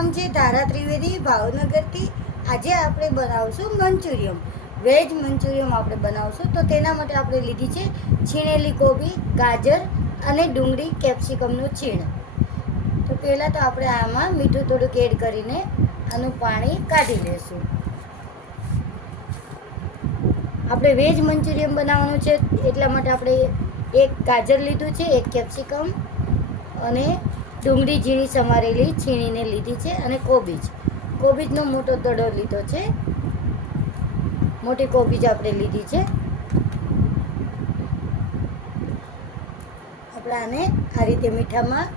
નામ છે તારા ત્રિવેદી, ભાવનગરથી. આજે આપણે બનાવશું મંચુરિયમ, વેજ મંચુરિયમ આપણે બનાવશું. તો તેના માટે આપણે લીધી છે છીણેલી કોબી, ગાજર અને ડુંગળી, કેપ્સિકમનું છીણ. તો પહેલાં તો આપણે આમાં મીઠું થોડુંક એડ કરીને આનું પાણી કાઢી લઈશું. આપણે વેજ મંચુરિયમ બનાવવાનું છે એટલા માટે આપણે એક ગાજર લીધું છે, એક કેપ્સિકમ અને ડુંગળી ઝીણી સમારેલી છીણીને લીધી છે અને કોબીજનો મોટો દડો લીધો છે. મોટી કોબીજ આપણે લીધી છે. આપણે આને આ રીતે મીઠામાં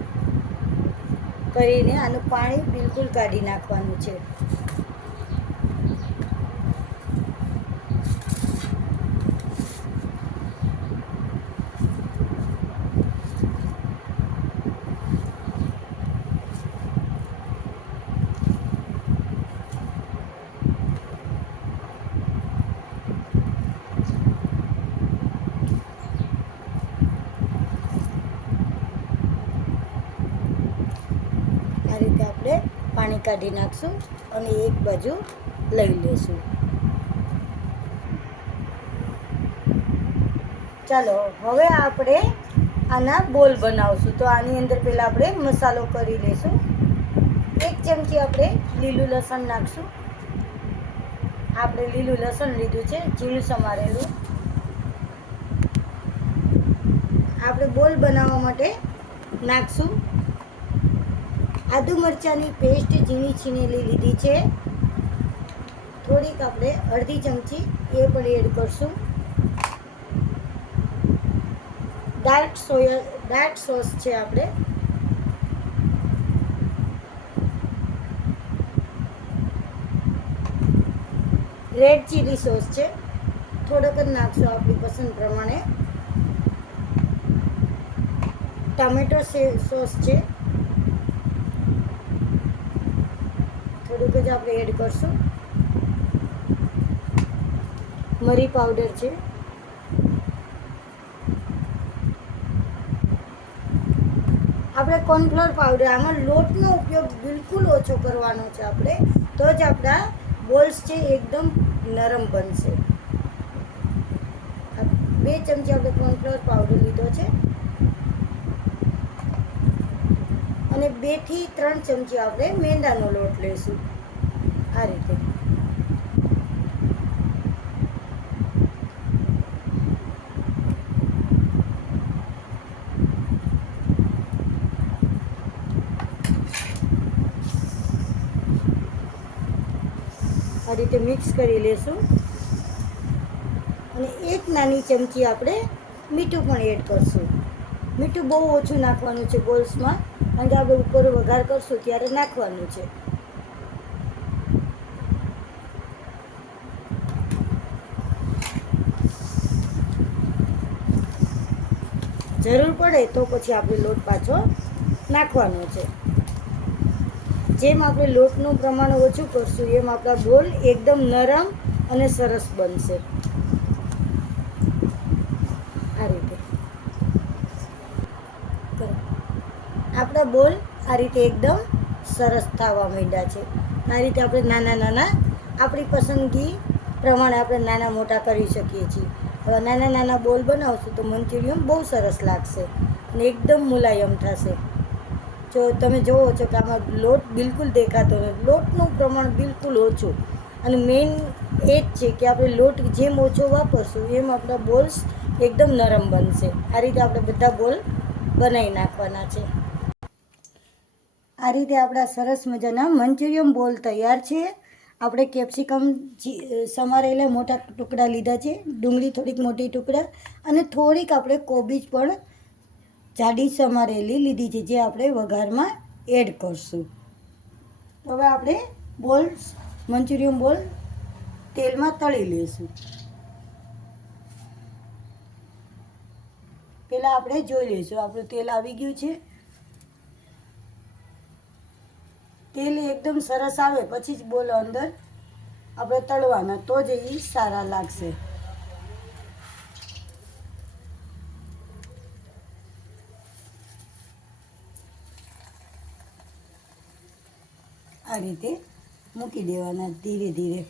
કરીને આનું પાણી બિલકુલ કાઢી નાખવાનું છે. આ રીતે આપણે પાણી કાઢી નાખશું અને એક બાજુ લઈ લેશું. ચાલો હવે આપણે આના બોલ બનાવશું. તો આની અંદર પહેલાં આપણે મસાલો કરી લઈશું. 1 ચમચી આપણે લીલું લસણ નાખશું. આપણે લીલું લસણ લીધું છે ઝીણું સમારેલું. આપણે બોલ બનાવવા માટે નાખશું આદુ મરચાંની પેસ્ટ ઝીણી છીણેલી લીધી છે. થોડીક આપણે અડધી ચમચી એ પણ એડ કરશું. ડાર્ક સોસ છે આપણે. રેડ ચીલી સોસ છે, થોડોક જ નાખશું આપણી પસંદ પ્રમાણે. ટમેટો સોસ છે, થોડુંક જ આપણે એડ કરશું. મરી પાવડર છે. આપણે કોર્નફ્લોર પાવડર, આમાં લોટનો ઉપયોગ બિલકુલ ઓછો કરવાનો છે આપણે, તો જ આપણા બોલ્સ છે એકદમ નરમ બનશે. 2 ચમચી આપણે કોર્નફ્લોર પાવડર લીધો છે અને 2 થી 3 ચમચી આપણે મેંદાનો લોટ લઈશું. આ રીતે મિક્સ કરી લેશું અને 1 નાની ચમચી આપણે મીઠું પણ એડ કરશું. મીઠું બહુ ઓછું નાખવાનું છે બોલ્સમાં, કારણ કે આપણે ઉપર વઘાર કરશું ત્યારે નાખવાનું છે. જરૂર પડે તો પછી આપણે લોટ પાછો નાખવાનો છે. જેમ આપણે લોટનું પ્રમાણ ઓછું કરશું એમ આપણા બોલ એકદમ નરમ અને સરસ બનશે. આ રીતે આપણા બોલ આ રીતે એકદમ સરસ થવા માંડ્યા છે. આ રીતે આપણે નાના નાના આપણી પસંદગી પ્રમાણે આપણે નાના મોટા કરી શકીએ છીએ. હવે નાના નાના બોલ બનાવશું તો મંચુરિયમ બહુ સરસ લાગશે અને એકદમ મુલાયમ થશે. જો તમે જોવો છો કે આમાં લોટ બિલકુલ દેખાતો નથી, લોટનું પ્રમાણ બિલકુલ ઓછું. અને મેઇન એ જ છે કે આપણે લોટ જેમ ઓછો વાપરશું એમ આપણા બોલ્સ એકદમ નરમ બનશે. આ રીતે આપણે બધા બોલ બનાવી નાખવાના છે. આ રીતે આપણા સરસ મજાના મંચુરિયમ બોલ તૈયાર છે. આપણે કેપ્સિકમ સમારેલા મોટા ટુકડા લીધા છે, ડુંગળી થોડીક મોટી ટુકડા અને થોડીક આપણે કોબીજ પણ જાડી સમારેલી લીધી છે, જે આપણે વઘારમાં એડ કરશું. હવે આપણે મંચુરિયમ બોલ તેલમાં તળી લઈશું. પહેલાં આપણે જોઈ લઈશું આપણું તેલ આવી ગયું છે. તેલ એકદમ સરસ આવે પછી જ બોલ અંદર આપણે તળવાના, તો જ એ સારા લાગશે. આ રીતે મૂકી દેવાના ધીરે ધીરે.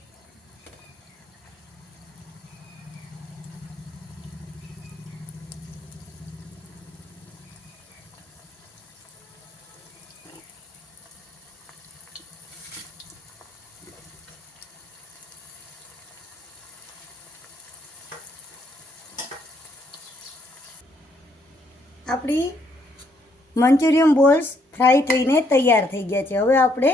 આપણી મંચુરિયન બોલ્સ ફ્રાય થઈને તૈયાર થઈ ગયા છે. હવે આપણે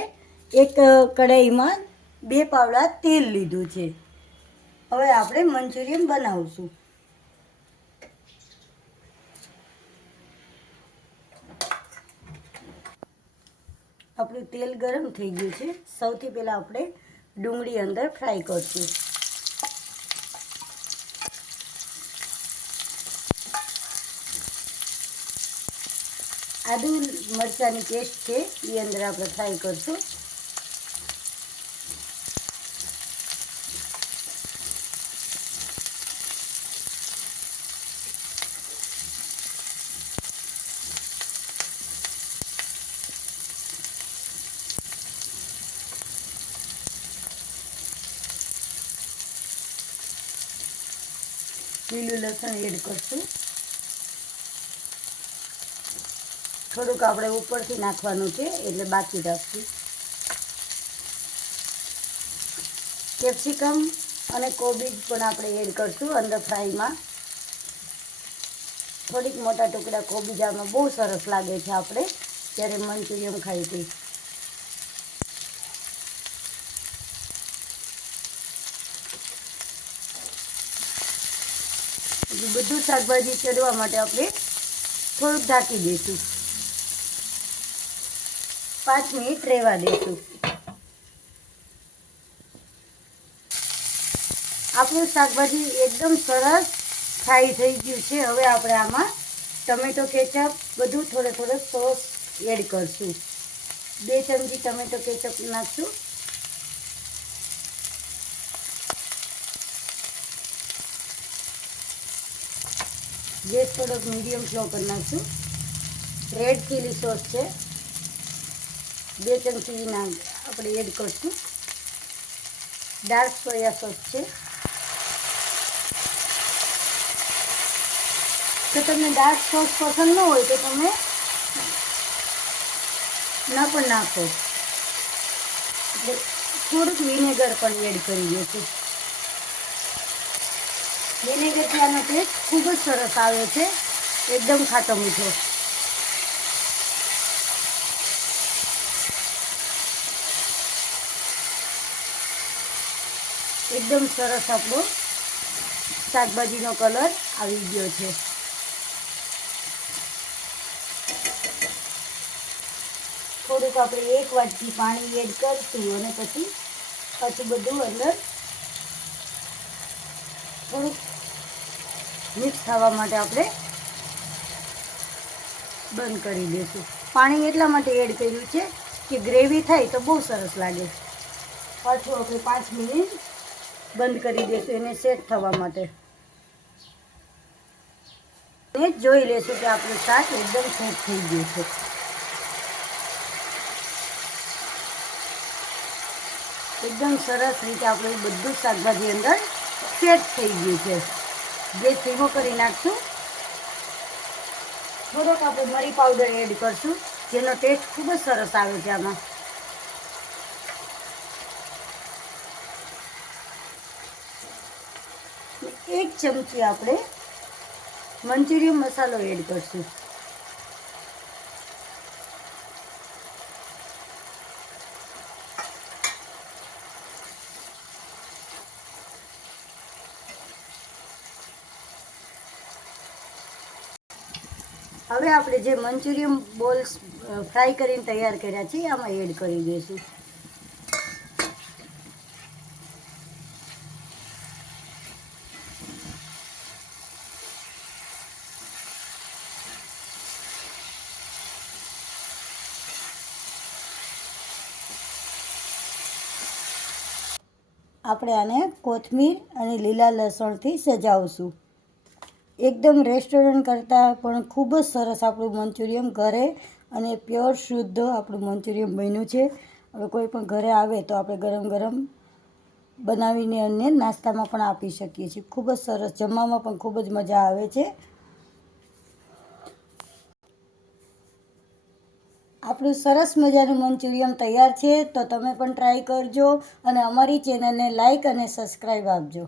એક કઢાઈમાં 2 પાવડા તેલ લીધું છે. હવે આપણે મંચુરિયન બનાવશું. આપણું તેલ ગરમ થઈ ગયું છે. સૌથી પહેલાં આપણે ડુંગળી અંદર ફ્રાય કરશું. આદુ મરચાંની પેસ્ટ છે એ અંદર આપણે ફ્રાય કરશું. લીલું લસણ એડ કરશું. થોડુંક આપણે ઉપરથી નાખવાનું છે એટલે બાકી રાખશું. કેપ્સિકમ અને કોબીજ પણ આપણે એડ કરશું અંદર ફ્રાયમાં. થોડીક મોટા ટુકડા કોબીજ આમાં બહુ સરસ લાગે છે આપણે જ્યારે મંચુરિયન ખાઈએ છીએ. બધું શાકભાજી ચડવા માટે આપણે થોડુંક ઢાંકી દઈશું. 5 મિનિટ રહેવા દઈશું. આપણું શાકભાજી એકદમ સરસ ફ્રાય થઈ ગયું છે. હવે આપણે આમાં ટમેટો કેચઅપ બધું થોડો સોસ એડ કરશું. 2 ચમચી ટમેટો કેચઅપ નાખશું. ગેસ થોડોક મીડિયમ સ્લો કરી નાખશું. રેડ ચીલી સોસ છે 2 ચમચી આપણે એડ કરશું. ડાર્ક સોયા સોસ છે. જો તમને ડાર્ક સોસ પસંદ ન હોય તો તમે ના પણ નાખો. એટલે થોડુંક વિનેગર પણ એડ કરી દઈશું. વિનેગરથી આનો ટેસ્ટ ખૂબ જ સરસ આવે છે. એકદમ ખાટો મીઠો. એકદમ સરસ આપણો શાકભાજીનો કલર આવી ગયો છે. થોડુંક આપણે 1 વાટકી પાણી એડ કરીશું અને પછી બધું અંદર થોડુંક મિક્સ થવા માટે આપણે બંધ કરી દઈશું. પાણી એટલા માટે એડ કર્યું છે કે ગ્રેવી થાય તો બહુ સરસ લાગે. પાછું આપણે 5 મિનિટ બંધ કરી દઈશું એને સેટ થવા માટે. જોઈ લેશું કે આપણું શાક એકદમ સેટ થઈ ગયું છે. એકદમ સરસ રીતે આપણે બધું શાકભાજી અંદર સેટ થઈ ગયું છે. ગેસ ધીમો કરી નાખશું. થોડોક આપણે મરી પાવડર એડ કરશું જેનો ટેસ્ટ ખૂબ જ સરસ આવે છે આમાં. એક ચમચી આપણે મંચુરિયન મસાલો એડ કરશું. હવે આપણે જે મંચુરિયન બોલ્સ ફ્રાય કરીને તૈયાર કર્યા છે આમાં એડ કરી દઈશું. આપણે આને કોથમીર અને લીલા લસણથી સજાવશું. એકદમ રેસ્ટોરન્ટ કરતાં પણ ખૂબ જ સરસ આપણું મંચુરિયન ઘરે અને પ્યોર શુદ્ધ આપણું મંચુરિયન બન્યું છે. હવે કોઈ પણ ઘરે આવે તો આપણે ગરમ ગરમ બનાવીને અને નાસ્તામાં પણ આપી શકીએ છીએ. ખૂબ જ સરસ, જમવામાં પણ ખૂબ જ મજા આવે છે. આપણું સરસ મજાનું મંચુરિયન તૈયાર છે. તો તમે પણ ટ્રાય કરજો અને અમારી ચેનલને લાઈક અને સબસ્ક્રાઈબ આપજો.